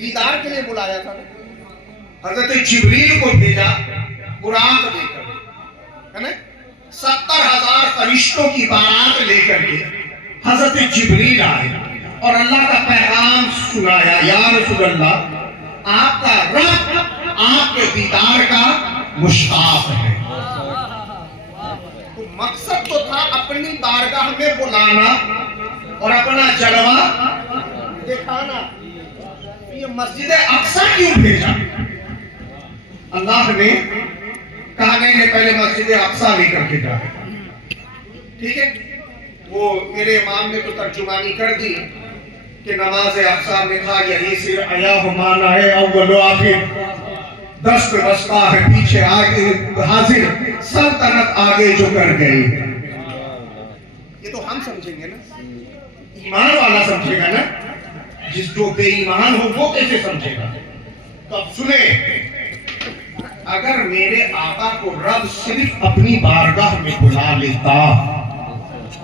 دیدار کے لیے بلایا تھا. حضرت جبریل کو بھیجا براق لے کر, ہے نا, 70,000 فرشتوں کی بارات لے کر کے حضرت جبریل آئے اور اللہ کا پیغام سنایا, یا رسول اللہ, آپ کا رب آپ کے دیدار کا مشتاق ہے. تو مقصد تو تھا اپنی بارگاہ میں بلانا اور اپنا جلوہ دکھانا. یہ مسجد اقصی کیوں بھیجا؟ اللہ نے کہا نہیں, پہلے مسجد اقصی لے کر کے جا. ٹھیک ہے, وہ میرے امام نے تو ترجمانی کر دی کہ نماز اقصی میں تھا یہی سے آیا ہمانا ہے اول و آخر, دست بستہ ہے پیچھے آگے حاضر, سلطنت آگے جو کر گئی. یہ تو ہم سمجھیں گے نا, ایمان والا سمجھے گا نا, جس جو بے ایمان ہو وہ کیسے سمجھے گا؟ تو اب سنیں, اگر میرے آقا کو رب صرف اپنی بارگاہ میں بلا لیتا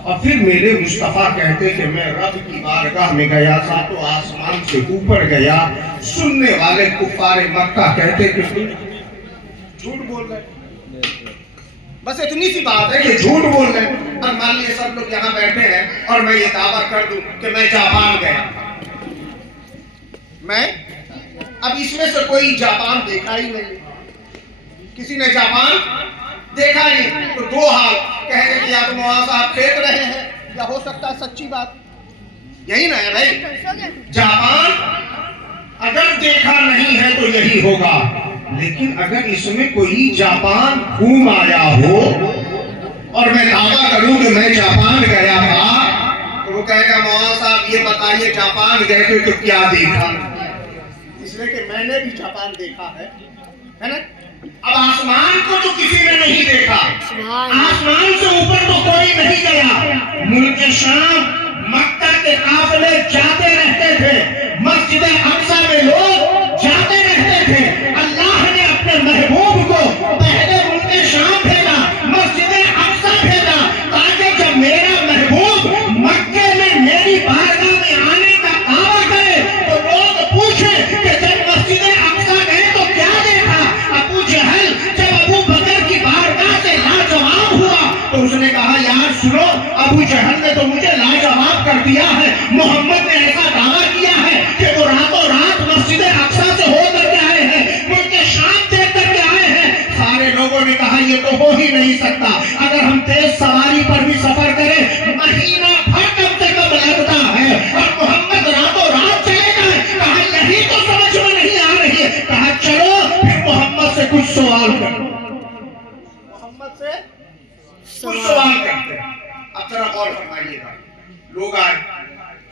اور پھر میرے مصطفیٰ کہتے کہ میں رب کی بارگاہ میں گیا تھا تو آسمان سے اوپر گیا, سننے والے کفار مکہ کہتے کہ جھوٹ بول رہے. بس اتنی سی بات ہے کہ جھوٹ بول رہے. اور مان لیے سب لوگ یہاں بیٹھے ہیں اور میں یہ دعویٰ کر دوں کہ میں جاپان گیا. میں اب اس میں سے کوئی جاپان دیکھا ہی نہیں, کسی نے جاپان دیکھا نہیں, تو دو حال کہیں گے کہ یا تو مولانا صاحب پھینک رہے ہیں یا ہو سکتا ہے سچی بات. یہی نا ہے بھائی, جاپان اگر دیکھا نہیں ہے تو یہی ہوگا. لیکن اگر اس میں کوئی جاپان گھوم آیا ہو اور میں دعویٰ کروں کہ میں جاپان گیا تھا, تو وہ کہے گا مولانا صاحب یہ بتائیے جاپان گئے تھے تو کیا دیکھا؟ اس لیے کہ میں نے بھی جاپان دیکھا ہے نا. اب آسمان کو تو کسی نے نہیں دیکھا, آسمان سے اوپر تو کوئی نہیں گیا. ملک شام مکہ کے قافلے جاتے رہتے تھے, مسجد اقصی میں لوگ جاتے رہتے تھے. اللہ نے اپنے محبوب کو پہلے ملک شام بھیجا, مسجد اقصی بھیجا, تاکہ جب میرا محبوب مکے میں میری بارگاہ میں آنے کا دعویٰ کرے تو لوگ پوچھیں کہ جب مسجد اقصی گئے تو کیا دیکھا؟ ابو جہل جب ابو بکر کی بارگاہ سے لاجواب ہوا تو اس نے کہا یار سنو, ابو جہل نے تو مجھے لاجواب کر دیا ہے, محمد نے ایسا دعویٰ کیا ہے کہ وہ راتوں رات مسجد اقصی سے ہو کر کے آئے ہیں, ملک شام دیکھ کر کے آئے ہیں. سارے لوگوں نے کہا یہ تو ہو ہی نہیں سکتا, اگر ہم تیز سواری پر بھی سفر کریں مہینہ بھر کم سے کم لگتا ہے, اور محمد راتوں رات چلے گئے. کہا یہی تو سمجھ میں نہیں آ رہی ہے. کہا چلو پھر محمد سے کچھ سوال کرو, محمد سے کچھ سوال کرتے ہیں. اب ذرا غور فرمائیے گا, لوگ آئے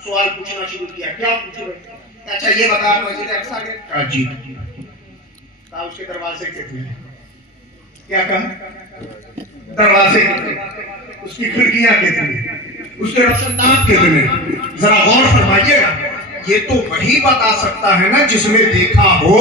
سوال پوچھنا شروع کیا. کیا پوچھ رہے؟ اچھا یہ بتا مسجد اقصی گئے؟ کہا جی. کہا اس کے دروازے کتنے؟ کیا کہا؟ دروازے کتنے؟ اس کی کھڑکیاں کتنی؟ اس کے روشن دان کتنے؟ ذرا غور فرمائیے گا, یہ تو وہی بتا سکتا ہے نا جس نے دیکھا ہو.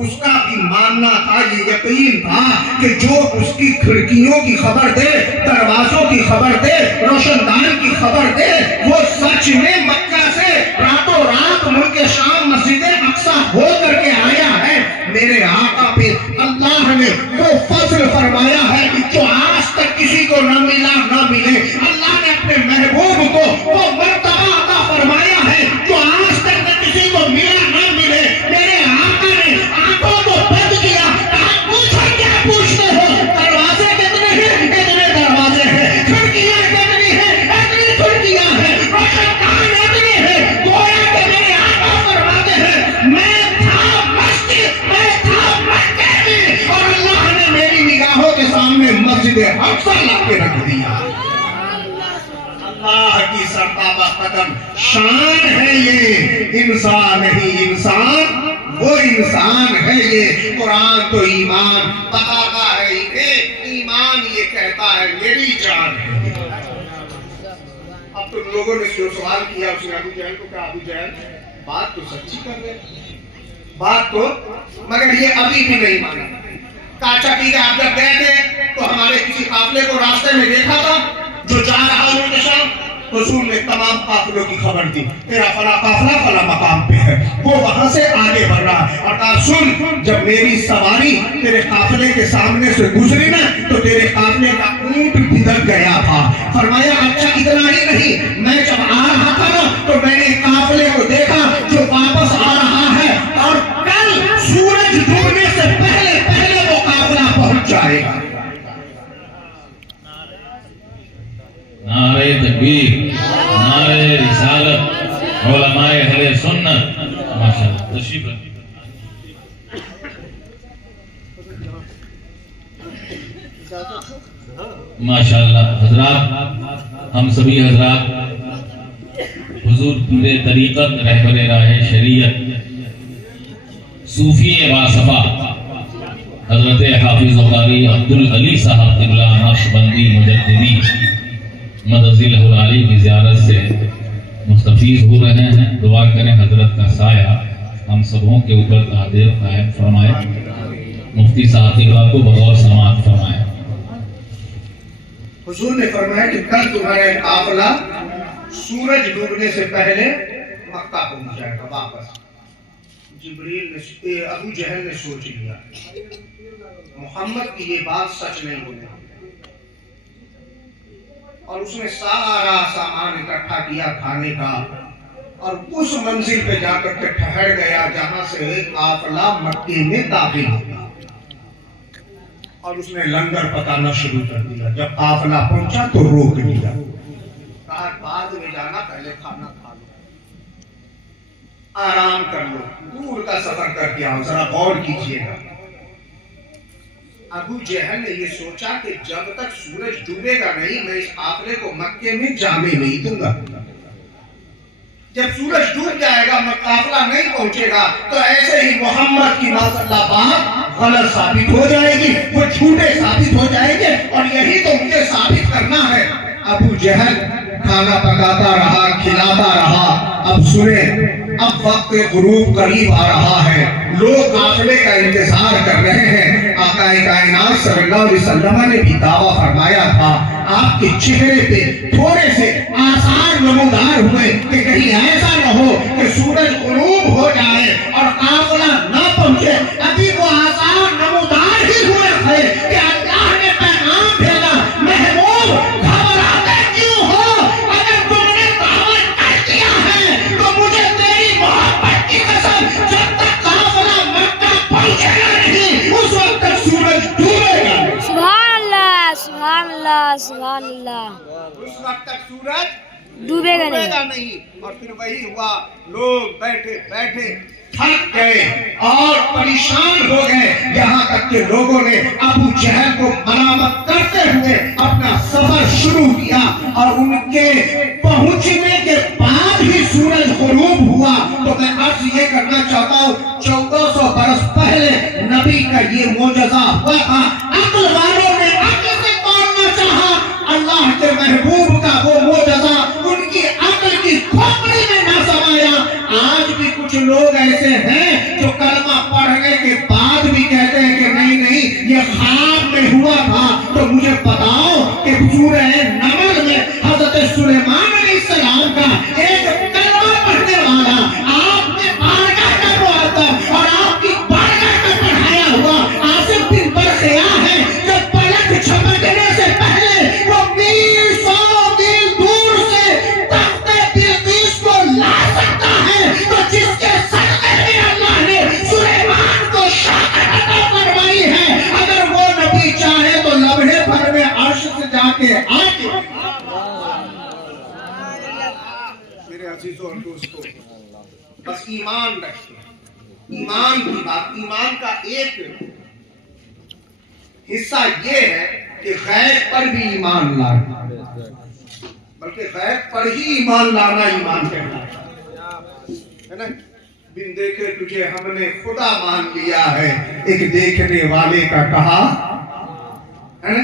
اس کا بھی ماننا تھا, یہ یقین تھا کہ جو اس کی کھڑکیوں کی خبر دے, دروازوں کی خبر دے, روشن دان کی خبر دے, وہ سچ میں مکہ سے راتوں رات ملک شام مسجد اقصی ہو کر کے آیا ہے. میرے آقا پہ اللہ نے وہ فضل فرمایا ہے جو آج تک کسی کو نہ ملا نہ ملے. اللہ نے اپنے محبوب کو وہ مرتبہ عطا فرمایا ہے جو آج تک نہ کسی کو ملا نہ ملے. میرے آقا نے آنکھوں کو بند کیا, کہا پوچھو کیا پوچھتے ہو, دروازے کتنے ہیں؟ اتنے دروازے ہیں. کھڑکیاں کتنی ہیں؟ اتنی کھڑکیاں ہیں. روشن دان اتنے ہیں. گویا کہ میرے آقا فرماتے ہیں میں تھا مکے میں, اور اللہ نے میری نگاہوں کے سامنے مسجد اقصی لا کے رکھ دیا. اللہ کی سرتابہ قدم شان ہے یہ, انسان نہیں, انسان وہ انسان ہے یہ. قرآن تو ایمان بتاتا ہے, ایمان یہ کہتا ہے میری جان ہے. اب تو لوگوں نے جو سوال کیا اس نے ابو جہل کو کہا, ابو جہل بات تو سچی کر رہے, بات تو, مگر یہ ابھی بھی نہیں مانا. کاچا کی آپ جب گئے تھے تو ہمارے کسی قافلے کو راستے میں دیکھا تھا جو جا رہا ان کے شام, رسول نے تمام قافلوں کی خبر دی, تیرا فلا قافلہ فلا مقام پہ ہے, وہ وہاں سے سن، جب میری سواری تیرے قافلے کے سامنے سے گزری نا تو تیرے قافلے کا اونٹ بھدک گیا تھا۔ فرمایا اچھا اتنا ہی نہیں، میں جب آ رہا تھا نا تو میں نے قافلے کو دیکھا جو واپس آ رہا ہے، اور کل سورج ڈوبنے سے پہلے پہلے وہ قافلہ پہنچ جائے گا۔ نعرہ تکبیر، نعرہ رسالت، علماء اہل سنت، ماشاءاللہ تشریف رکھیں۔ ماشاءاللہ حضرات، ہم سبھی حضرات حضور پیر طریقت رہبر راہ شریعت صوفی باصفا حضرت حافظ قاری عبدالعلی صاحب قبلہ نقشبندی مجددی مدذل العالی کی زیارت سے مستفیض ہو رہے ہیں۔ دعا کریں حضرت کا سایہ ہم سبوں کے اوپر قادر قائم فرمائے، مفتی صاحب قبلہ کو بغور سماعت فرمائے۔ حضور نے فرمایا کہ کل تمہارا قافلہ سورج ڈوبنے سے پہلے مکہ پہنچ جائے گا واپس۔ جبریل نے ابو جہل نے سوچ لیا محمد کی یہ بات سچ نہیں ہونے، اور اس نے سارا سامان اکٹھا کیا کھانے کا، اور اس منزل پہ جا کر کے ٹھہر گیا جہاں سے قافلہ مکے میں داخل ہوا، اور اس نے لنگر پکانا شروع کر دیا۔ جب قافلہ پہنچا تو روک دیا، کہا بعد میں جانا، پہلے کھانا کھا لو، آرام کر لو، دور کا سفر کر کے آؤ، ذرا غور کیجئے گا۔ ابو جہل نے یہ سوچا کہ جب تک سورج ڈوبے گا نہیں میں اس قافلے کو مکے میں جانے نہیں دوں گا، جب سورج ڈوب جائے گا میں قافلہ نہیں پہنچے گا تو ایسے ہی محمد کی ماشاءاللہ بات غلط ثابت ہو جائے گی، وہ جھوٹے ثابت ہو جائیں گے، اور یہی تو مجھے ثابت کرنا ہے۔ ابو جہل کھانا پکاتا رہا، کھلاتا رہا۔ اب سنیں، اب وقت غروب قریب آ رہا ہے، لوگ قافلے کا انتظار کر رہے ہیں۔ آقا کائنات صلی اللہ علیہ وسلم نے بھی دعویٰ فرمایا تھا، آپ کے چہرے پہ تھوڑے سے آثار نمودار ہوئے کہ کہیں ایسا نہ ہو کہ سورج غروب ہو جائے اور قافلہ نہ پہنچے۔ ابھی وہ آثار نمودار ہی ہوئے تھے کہ اللہ نے پیغام بھیجا، محبوب گھبراتے کیوں ہو؟ اگر تم نے دعوت کر دیا ہے تو مجھے تیری محبت کی قسم، جب تک قافلہ مکہ پہنچے گا نہیں اس وقت تک سورج ڈوبے گا نہیں۔ سبحان اللہ، سبحان اللہ، سبحان اللہ۔ اس وقت تک سورج ڈوبے گا نہیں۔ اور پھر وہی ہوا، لوگ بیٹھے بیٹھے تھک گئے اور پریشان ہو گئے، یہاں تک کہ لوگوں نے ابو جہل کو ملامت کرتے ہوئے اپنا سفر شروع کیا، اور ان کے پہنچنے کے بعد ہی سورج غروب ہوا۔ تو میں عرض یہ کرنا چاہتا ہوں، 1400 برس پہلے نبی کا یہ معجزہ ہوا تھا، عقل والوں نے عقل سے توڑنا چاہا، اللہ کے محبوب کا وہ معجزہ ان کی عقل کی کھوپڑی میں نہ سمایا۔ آج بھی کچھ لوگ ایسے ہیں جو کلمہ پڑھنے کے بعد بھی کہتے ہیں کہ نہیں نہیں یہ خواب میں ہوا تھا۔ تو مجھے بتاؤ کہ سورہ نمل میں حضرت سلیمان علیہ السلام کا ایک کلمہ پڑھنے والا آپ نے بارگاہ کا معطر اور آپ کی بارگاہ کا پڑھایا ہوا عاصم بن برخیا ہے، جو پلک جھپکنے سے پہلے وہ میل 100 میل دور سے تخت بلقیس کو لا سکتا ہے، تو جس کے صدقے میں اللہ نے سلیمان کو شان عطا فرمائی ہے، اگر وہ نبی چاہے تو لمحے بھر میں عرش سے جا کے آگے۔ میرے عزیزوں اور دوستوں، بس ایمان رکھیں، ایمان کی بات، ایمان کا ایک حصہ یہ ہے کہ غیب پر بھی ایمان لانا، بلکہ غیب پر ہی ایمان لانا ایمان کہلاتا ہے نا۔ بن دیکھے تجھے ہم نے خدا مان لیا ہے، ایک دیکھنے والے کا کہا ہے نا۔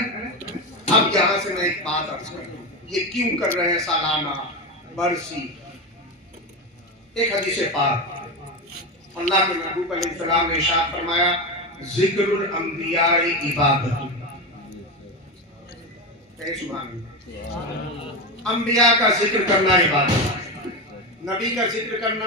اب یہاں سے میں ایک بات عرض کروں، یہ کیوں کر رہے ہیں سالانہ برسی؟ ایک حدیث پاک اللہ کے محبوب علیہ السلام نے ارشاد فرمایا، ذکر الانبیاء عبادت۔ کہے سبحان اللہ۔ انبیاء کا ذکر کرنا عبادت، نبی کا ذکر کرنا